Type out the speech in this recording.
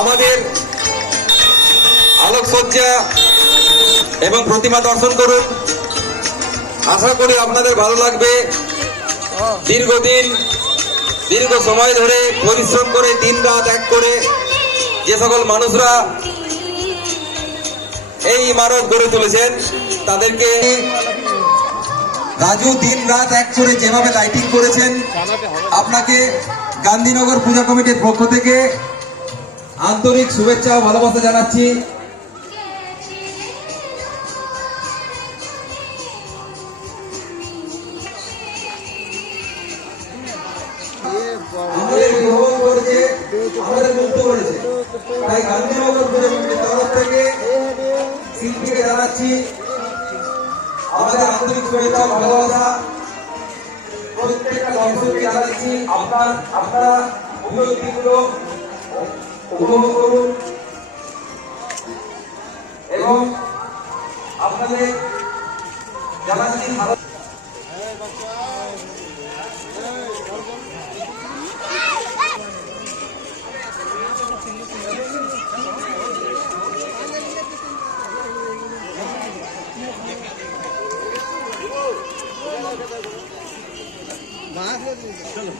আমাদের আলোকসজ্জা এবং প্রতিমা দর্শন করুন। আশা করি আপনাদের ভালো লাগবে। দীর্ঘ সময় ধরে পরিশ্রম করে দিন রাত এক করে যে সকল মানুষরা এই ইমারত গড়ে তুলেছেন তাদেরকে রাজু দিন রাত এক করে যেভাবে লাইটিং করেছেন, আপনাকে গান্ধীনগর পূজা কমিটির পক্ষ থেকে আন্তরিক শুভেচ্ছা ও ভালোবাসা জানাচ্ছি। আমাদের গ্রহণ করেছে, আমাদের মুক্ত করেছে, তাই গান্ধীনগর পূজা কমিটির তরফ থেকে শিল্পীকে জানাচ্ছি আমাদের আন্তরিক শুভেচ্ছা ও ভালোবাসা। প্রত্যেকটা দর্শককে জানাচ্ছি আপনারা উপলব্ধিগুলো উপভোগ করুন এবং আপনাদের জানাচ্ছি ভালো। চলো